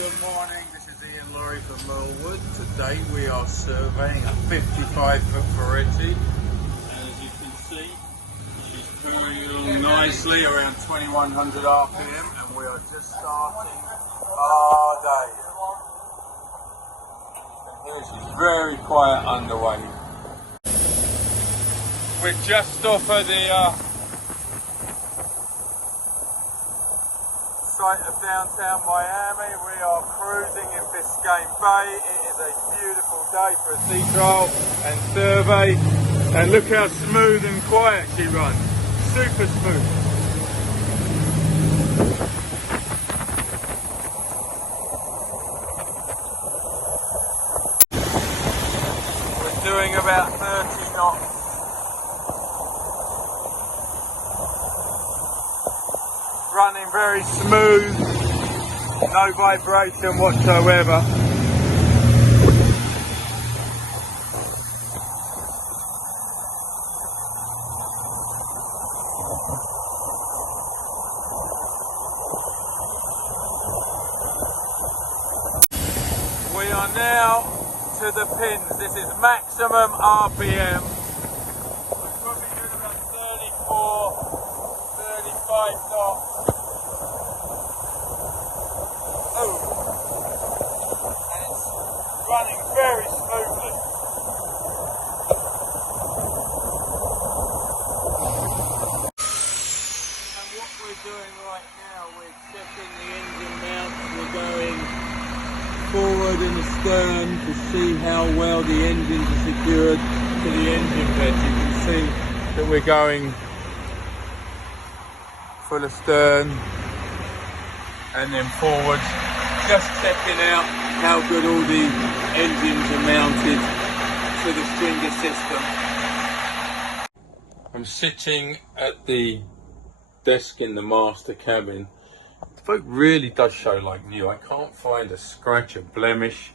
Good morning, this is Iain Lawrie from Millwood. Today we are surveying a 55-foot Ferretti. And as you can see, she's purring along nicely around 2100 RPM, and we are just starting our day. And here she's very quiet underway. We're just off of the site of downtown Miami. We are cruising in Biscayne Bay. It is a beautiful day for a sea trial and survey. And look how smooth and quiet she runs. Super smooth. We're doing about 30 knots. Running very smooth, no vibration whatsoever. We are now to the pins. This is maximum RPM. We're probably doing about 34, 35 knots. Running very smoothly. And what we're doing right now, we're checking the engine mount. We're going forward and astern to see how well the engines are secured to the engine bed. You can see that we're going full astern and then forward, just checking out how good all the engines are mounted to the stringer system. I'm sitting at the desk in the master cabin. The boat really does show like new. I can't find a scratch, a blemish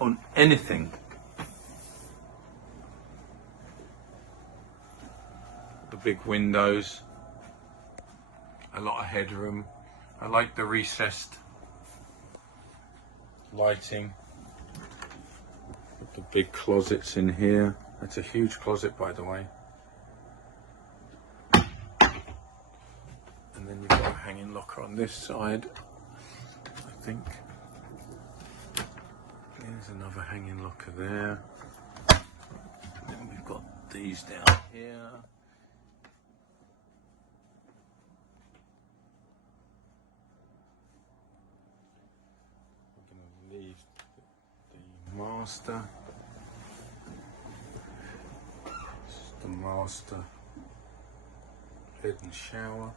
on anything. The big windows, a lot of headroom. I like the recessed lighting. The big closets in here. That's a huge closet, by the way. And then you've got a hanging locker on this side, I think. There's another hanging locker there. And then we've got these down here. Leave the master. This is the master head and shower.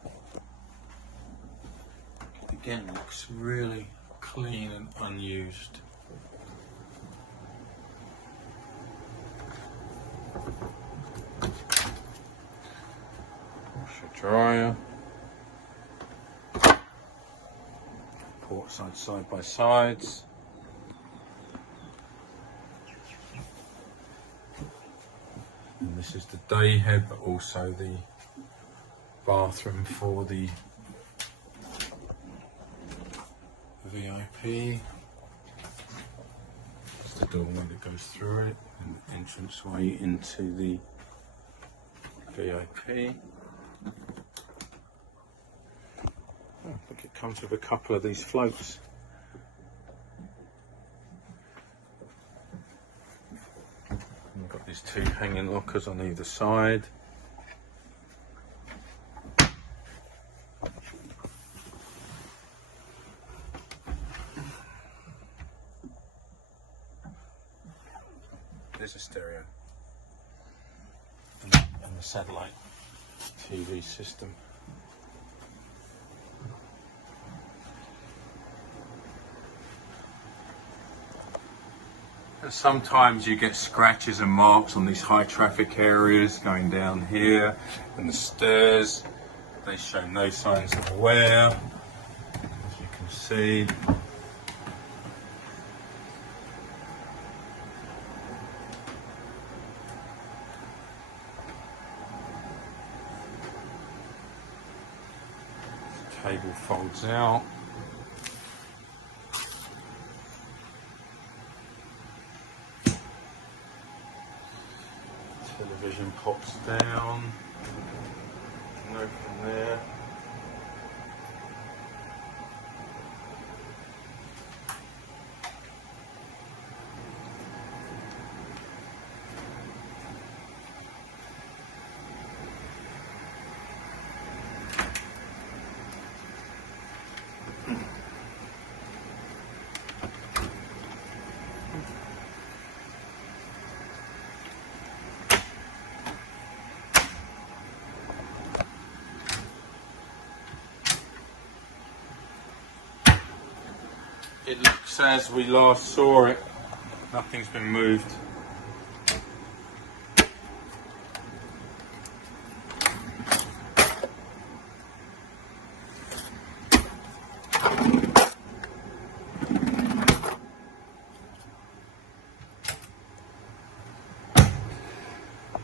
Again, looks really clean and unused. Washer dryer. Port side by sides. And this is the day head, but also the bathroom for the VIP. It's the doorway that goes through it, and the entranceway into the VIP. Oh, look, it comes with a couple of these floats. We've got these two hanging lockers on either side. There's a stereo and the satellite TV system. Sometimes you get scratches and marks on these high traffic areas going down here, and the stairs, they show no signs of wear, as you can see. The cable folds out. Television pops down. No from there. It looks as we last saw it. Nothing's been moved.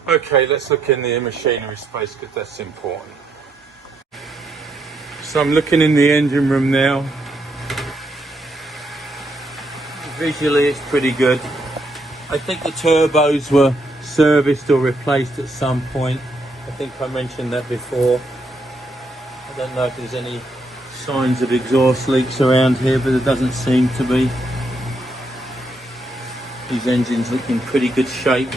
Okay, let's look in the machinery space because that's important. So I'm looking in the engine room now. Visually it's pretty good. I think the turbos were serviced or replaced at some point. I think I mentioned that before. I don't know if there's any signs of exhaust leaks around here, but there doesn't seem to be. These engines look in pretty good shape.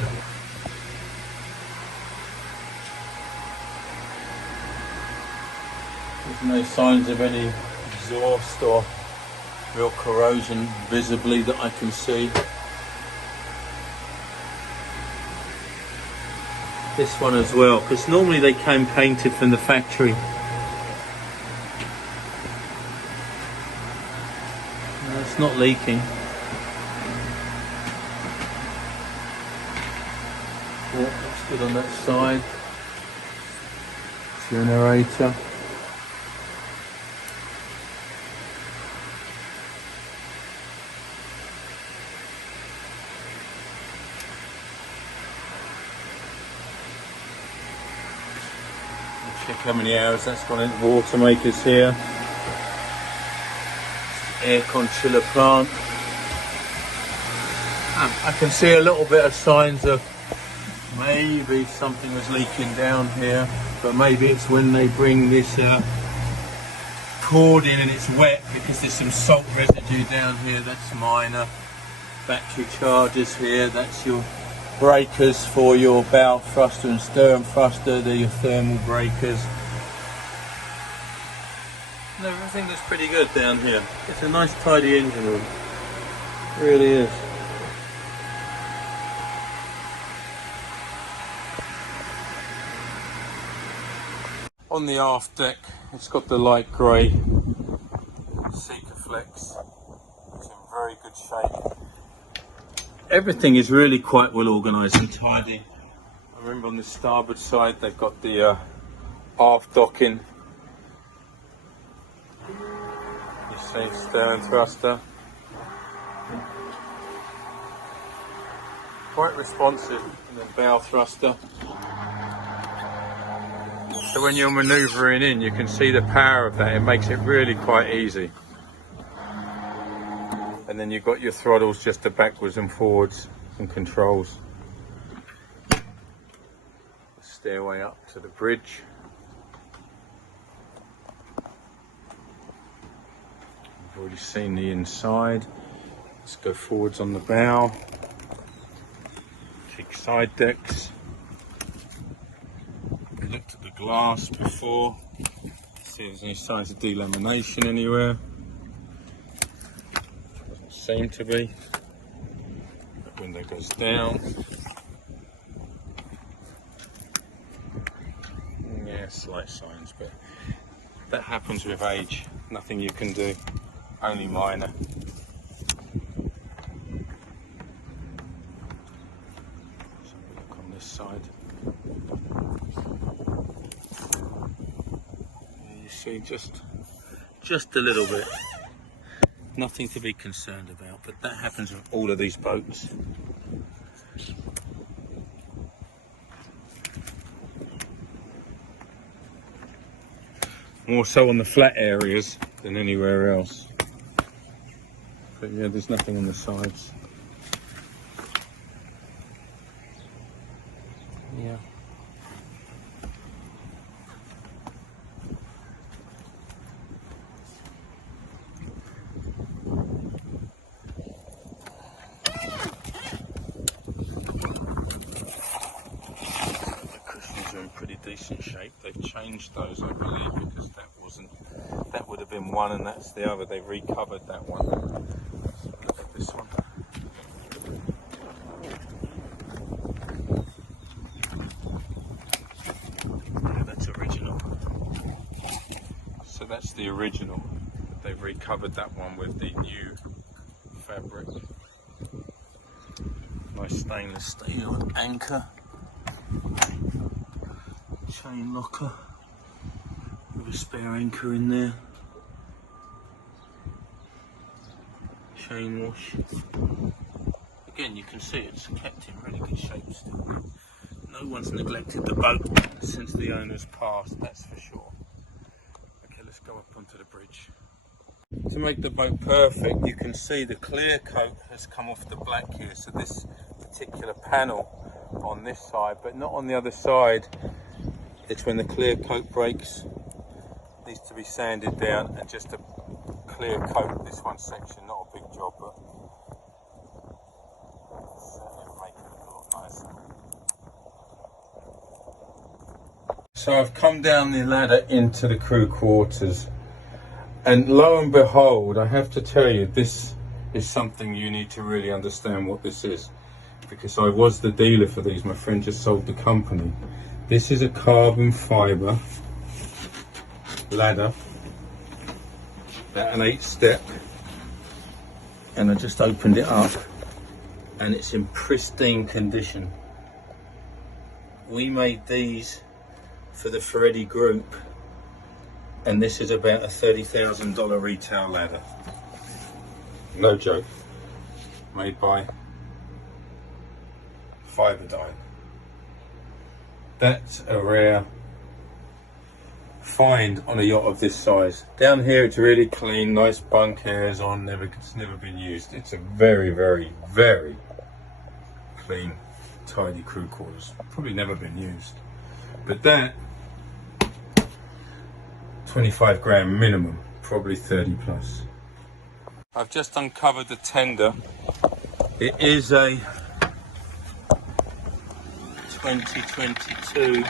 There's no signs of any exhaust or real corrosion visibly that I can see. This one as well, because normally they came painted from the factory. No, it's not leaking. Yeah, looks good on that side. Generator. Check how many hours that's gone into water makers here. Aircon chiller plant. I can see a little bit of signs of maybe something was leaking down here, but maybe it's when they bring this cord in and it's wet because there's some salt residue down here. That's minor. Battery chargers here. That's your breakers for your bow thruster and stern thruster. They're your thermal breakers. And everything looks pretty good down here. It's a nice tidy engine room. It really is. On the aft deck, it's got the light grey Sikaflex. It's in very good shape. Everything is really quite well organised and tidy. I remember on the starboard side they've got the aft docking. You see stern thruster. Quite responsive. And then bow thruster. So when you're manoeuvring in, you can see the power of that. It makes it really quite easy. And then you've got your throttles just to backwards and forwards and controls. The stairway up to the bridge. We've already seen the inside. Let's go forwards on the bow. Check side decks. Looked at the glass before. See if there's any signs of delamination anywhere. Doesn't seem to be. That window goes down. Yeah, slight signs, but that happens with age. Nothing you can do, only minor. So look on this side. You see just a little bit. Nothing to be concerned about, but that happens with all of these boats. More so on the flat areas than anywhere else. But yeah, there's nothing on the sides. Yeah. In pretty decent shape. They've changed those, I believe, because that would have been one and that's the other. They've recovered that one. Let's look at this one. Yeah, that's original. So that's the original. They've recovered that one with the new fabric. Nice stainless steel anchor. Chain locker with a spare anchor in there. Chain wash. Again, you can see it's kept in really good shape still. No one's neglected the boat since the owner's passed, that's for sure. Okay, let's go up onto the bridge. To make the boat perfect, you can see the clear coat has come off the black here, so this particular panel on this side, but not on the other side. It's when the clear coat breaks, needs to be sanded down and just a clear coat this one section. Not a big job, but it'll make it look a lot nicer. So I've come down the ladder into the crew quarters, and lo and behold, I have to tell you, this is something you need to really understand what this is, because I was the dealer for these. My friend just sold the company. This is a carbon fibre ladder, about an 8-step, and I just opened it up and it's in pristine condition. We made these for the Ferretti group, and this is about a $30,000 retail ladder. No joke. Made by Fiberdyne. That's a rare find on a yacht of this size. Down here it's really clean, nice bunk hairs on, it's never been used. It's a very, very, very clean, tidy crew quarters. Probably never been used. But that, 25 grand minimum, probably 30 plus. I've just uncovered the tender. It is a 2022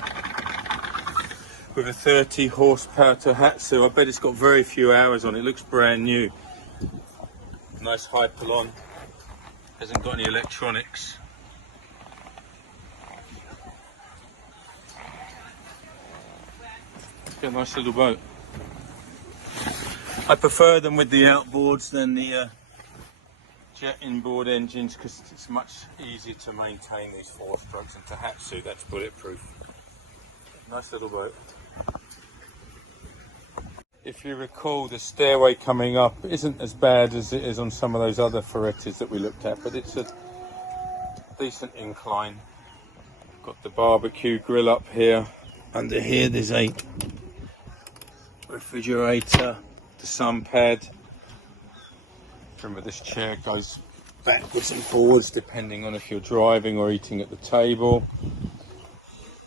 with a 30 horsepower Tohatsu. I bet it's got very few hours on it. It looks brand new. Nice high pylon. Hasn't got any electronics. It's a nice little boat. I prefer them with the outboards than the jet inboard engines, because it's much easier to maintain these 4-strokes, and Tohatsu, that's bulletproof. Nice little boat. If you recall, the stairway coming up isn't as bad as it is on some of those other Ferrettis that we looked at, but it's a decent incline. Got the barbecue grill up here. Under here there's a refrigerator, the sun pad. Remember, this chair goes backwards and forwards depending on if you're driving or eating at the table.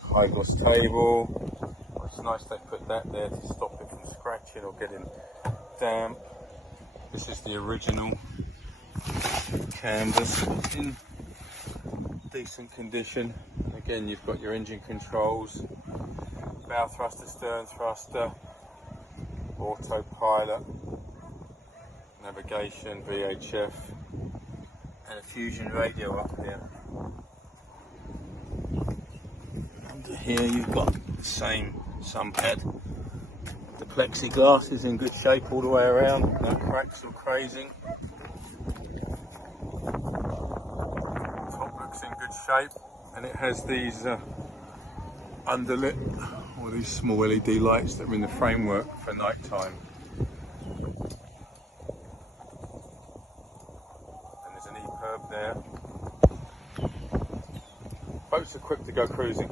High gloss table. It's nice they put that there to stop it from scratching or getting damp. This is the original canvas in decent condition. Again, you've got your engine controls, bow thruster, stern thruster, autopilot, navigation, VHF, and a fusion radio up here. Under here you've got the same sun pad. The plexiglass is in good shape all the way around, no cracks or crazing. Top looks in good shape, and it has these underlit, or these small LED lights that are in the framework for night time. There. Boats are quick to go cruising.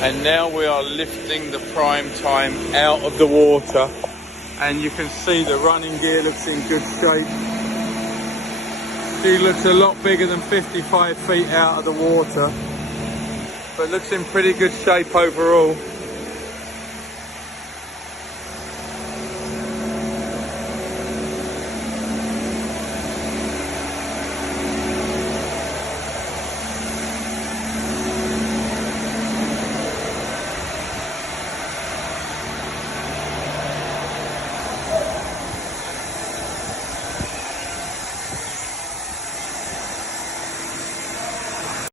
And now we are lifting the Prime Time out of the water and you can see the running gear looks in good shape. She looks a lot bigger than 55 feet out of the water, but looks in pretty good shape overall.